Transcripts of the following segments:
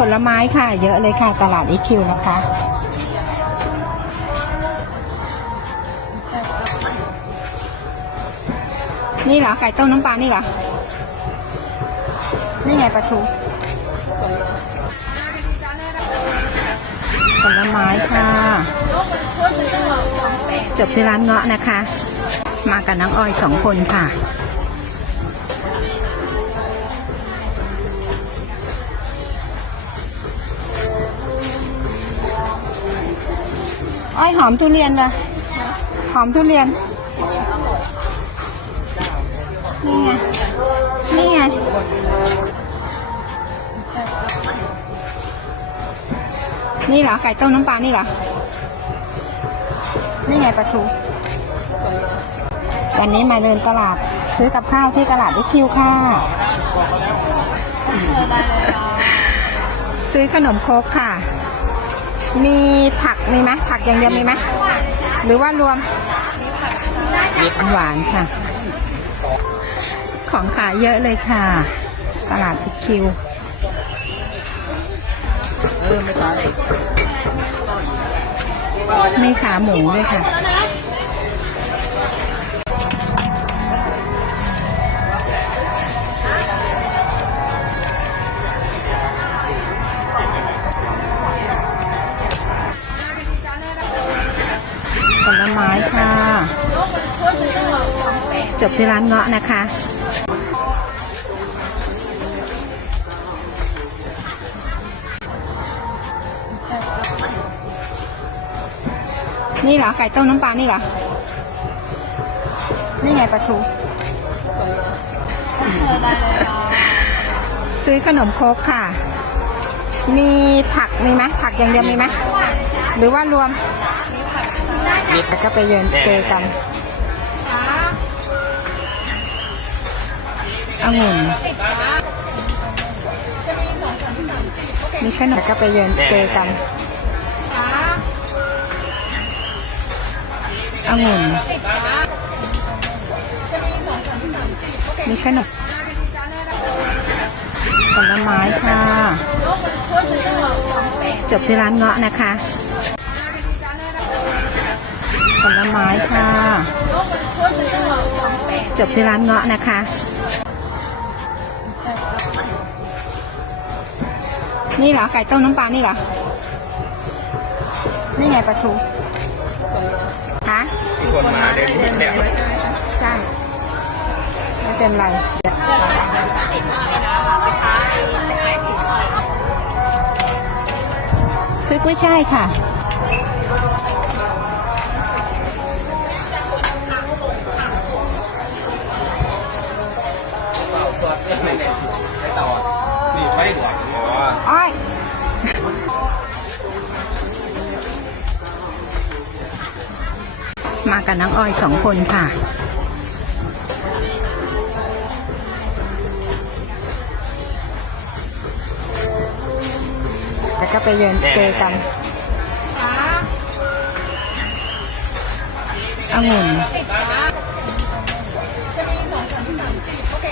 ผลไม้ค่ะ เยอะเลยค่ะตลาดอีคิวนะคะนี่เหรอไก่ต้มน้ำปลานี่เหรอ นี่ไงปลาทูผลไม้ค่ะ จบที่ร้านเงาะนะคะ มากับน้องออยสองคนค่ะ อ้อยหอมทุเรียนปะหอมทุเรียน นี่ไง นี่ไง นี่เหรอ ไก่ต้มน้ำปลา นี่เหรอ นี่ไงปลาทูวันนี้มาเดินตลาดซื้อกับข้าวที่ตลาดดิคิวค่ะ ซื้อขนมโครกค่ะ มีผักมีไหมผักอย่างเดียวมีไหมหรือว่ารวมหวานค่ะ ของขายเยอะเลยค่ะ ตลาดพิคิวเออไม่ตายมีขาหมูด้วยค่ะ ลไม้ค่ะ จบที่ร้านเงาะนะคะนี่เหรอไก่ต้มน้ำปลานี่เหรอ นี่ไงปลาทู ซื้อขนมโครกค่ะ มีผักมีไหมผักอย่างเดียวมีไหมหรือว่ารวม แล้วก็ไปเยินเจอกันองุ่นมีขนมแล้วก็ไปเยินเจอกันองุ่นมีขนมผลไม้ค่ะ จบที่ร้านเงาะนะคะ ผลไม้ค่ะ จบที่ร้านเงาะนะคะนี่เหรอไก่ต้มน้ำปลานี่เหรอ นี่ไงปลาทูฮะคนมาเดินเนแล้วใช่ ไม่เป็นไรซื้อกุ้ยช่ายค่ะ ไม่เนี่ยไม่ต่อนี่ไฟหัวอ๋ออ้อยมากับน้องอ้อยสองคนค่ะ แล้วก็ไปเยินเจอกันองุ่น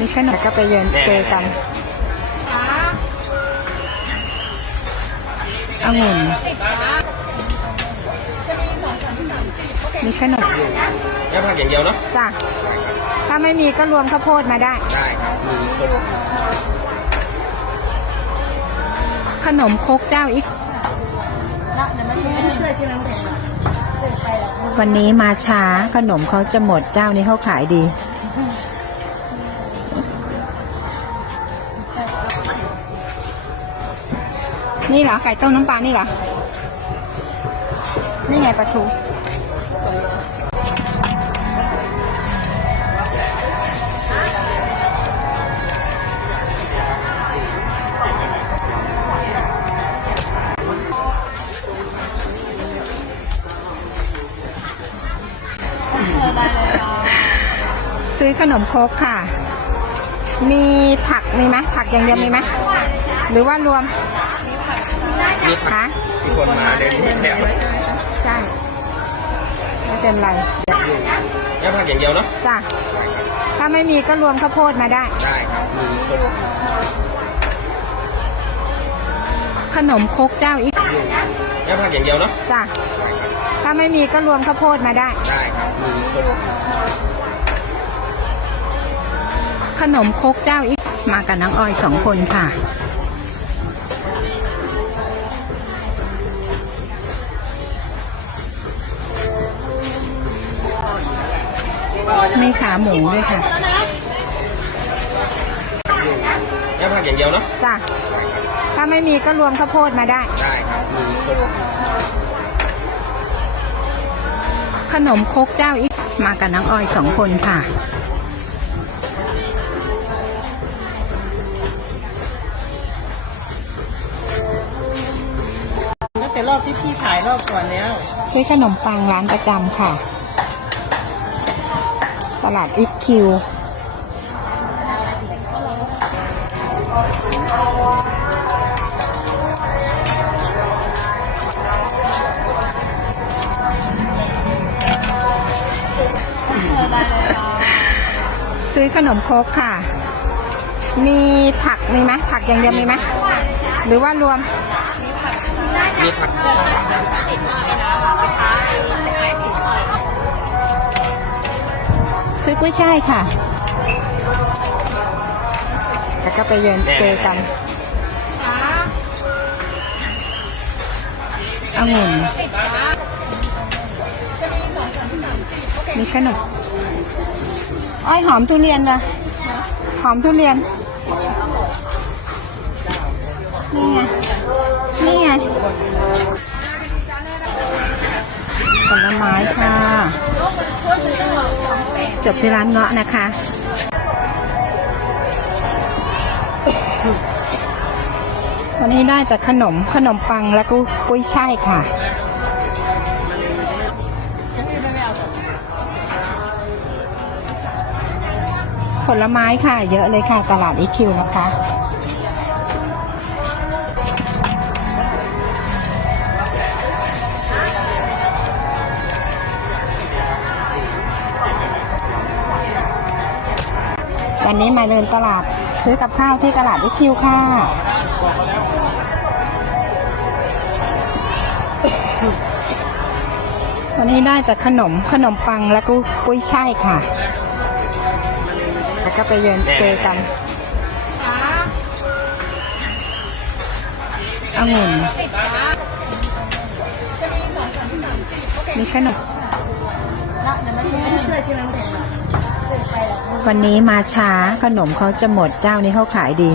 มีขนมแล้วก็ไปเยินเจอกันองุ่นมีขนมแค่ผักอย่างเดียวเนาะจ้ะถ้าไม่มีก็รวมข้าวโพดมาได้ ได้ครับมีคนขนมครกเจ้าอีก วันนี้มาช้าขนมเขาจะหมดเจ้านี้เขาขายดี นี่เหรอ ไก่ต้มน้ำปลา นี่เหรอ นี่ไงปลาทูซื้อขนมครกค่ะ มีผักมีไหมผักอย่างเดียวมีไหมหรือว่ารวม มีผักคะมีคนมาเดินเล่นแล้วใช่ไม่เป็นไรแค่ผักอย่างเดียวเนาะจ้ะถ้าไม่มีก็รวมข้าวโพดมาได้ ได้ครับมีคนขนมครกเจ้าอีกแล้วผักอย่างเดียวเนาะจ้ะถ้าไม่มีก็รวมข้าวโพดมาได้ ได้ครับมีครบขนมครกเจ้าอีกมากับน้องออยสองคนค่ะ มีขาหมูด้วยค่ะแล้วผักอย่างเดียวเนาะจ้ะถ้าไม่มีก็รวมข้าวโพดมาได้ ได้ครับมีครบขนมครกเจ้าอีกมากับน้องออยสองคนค่ะ ตั้งแต่รอบที่พี่ขายรอบก่อนแล้ว ซื้อขนมปังร้านประจำค่ะ ตลาดอิฟคิว ซื้อขนมครกค่ะ มีผักมีไหมผักอย่างเดียวมีไหมหรือว่ารวม มีผัก ซื้อกุ้ยช่ายค่ะ แล้วก็ไปเยินเจอกันองุ่นมีขนมอ้อยหอมทุเรียนปะหอมทุเรียน นี่ไง นี่ไงผลไม้ค่ะ จบที่ร้านเงาะนะคะวันนี้ได้แต่ขนมขนมปังแล้วก็กุ้ยช่ายค่ะ ผลไม้ค่ะ เยอะเลยค่ะ ตลาดอีคิวนะคะ วันนี้มาเดินตลาดซื้อกับข้าวที่ตลาดอีคิวค่ะวันนี้ได้แต่ขนมขนมปังแล้วก็กุ้ยช่ายค่ะ แล้วก็ไปเยินเจอกันองุ่นมีขนม วันนี้มาช้าขนมเขาจะหมดเจ้านี้เขาขายดี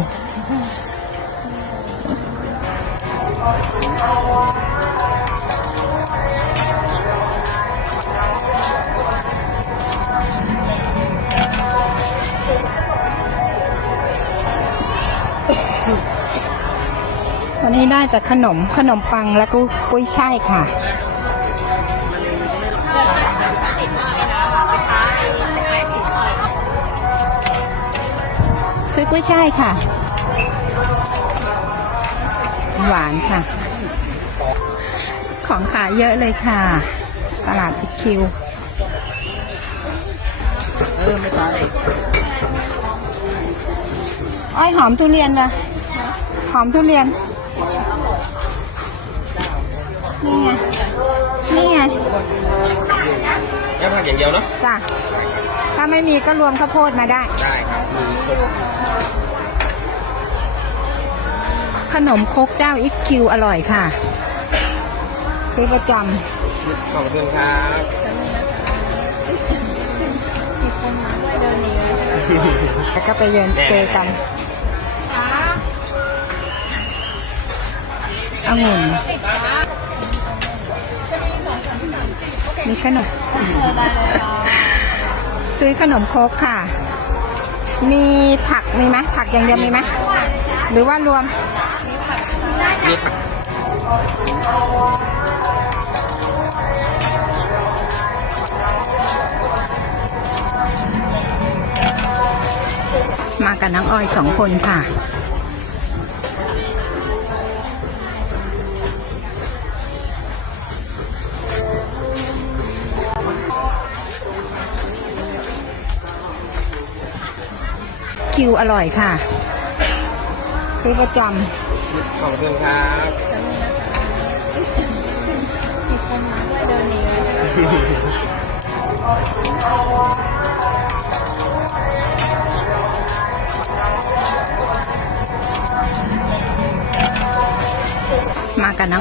วันนี้ได้แต่ขนมขนมปังแล้วก็กุ้ยช่ายค่ะ กุ้ยช่ายค่ะ หวานค่ะ ของขายเยอะเลยค่ะ ตลาดพิคิว เออ ไม่ตายอ้อยหอมทุเรียนปะหอมทุเรียน นี่ไง นี่ไงแล้วผักอย่างเดียวเนาะจ้ะถ้าไม่มีก็รวมข้าวโพดมาได้ ได้ครับมีครบ ขนมครกเจ้าอิกคิวอร่อยค่ะ ซื้อประจขอบคุณครับำแล้วก็ไปเยินเจอกันองุ่นมีขนม ซื้อขนมครกค่ะ มีผักมีไหมผักอย่างเดียวมีไหม หรือว่ารวมมีผักมากับน้องออยสองคนค่ะ คิวอร่อยค่ะ ซื้อประจำขอบคุณครับมาด้ากับน้